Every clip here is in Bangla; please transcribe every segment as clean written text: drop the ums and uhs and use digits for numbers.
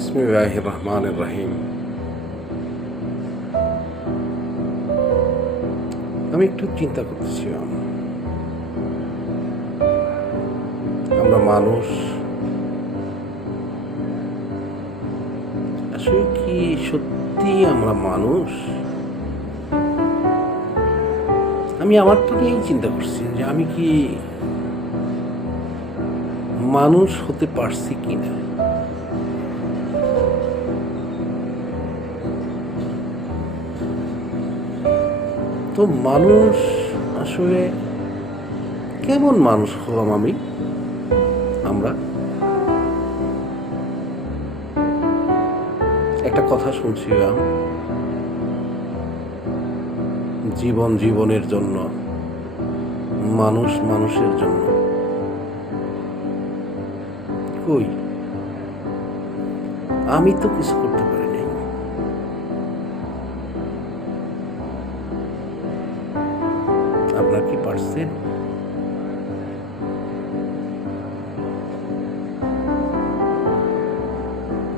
বিসমিল্লাহির রহমানির রহিম। আমি একটু চিন্তা করতেছিলাম, আমরা মানুষ আসলে কি সত্যি আমরা মানুষ? আমি আমারটা নিয়েই চিন্তা করছি যে আমি কি মানুষ হতে পারছি কিনা। তো মানুষ আসলে কেমন মানুষ হলাম আমরা একটা কথা শুনছিলাম, জীবন জীবনের জন্য, মানুষ মানুষের জন্য। কই, আমি তো কিছু করতে পারি নাই। আপনারা কি পারছেন?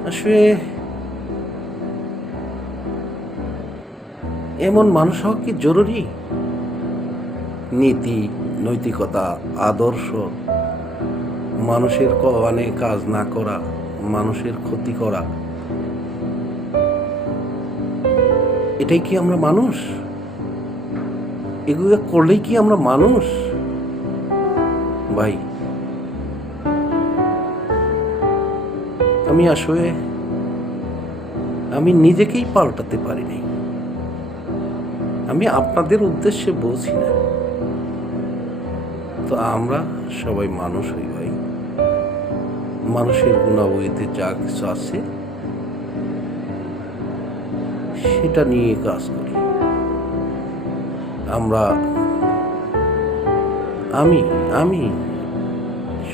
আসলে এমন মানুষ হওয়া কি জরুরি? নীতি, নৈতিকতা, আদর্শ, মানুষের কল্যাণে কাজ না করা, মানুষের ক্ষতি করা, এটাই কি আমরা মানুষ? এগুলো করলেই কি আমরা মানুষ? ভাই, আমি নিজেকেই পাল্টাতে পারিনি। আমি আপনাদের উদ্দেশ্যে বলছি না। তো আমরা সবাই মানুষ হই ভাই। মানুষের গুণাবলীতে যা কিছু আছে সেটা নিয়ে কাজ করি আমরা। আমি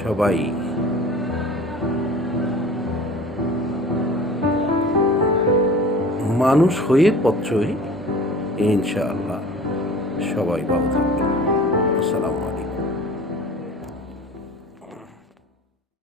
সবাই মানুষ হয়ে পথ চলি। ইনশাআল্লাহ সবাই ভালো থাকবেন। আসসালামু আলাইকুম।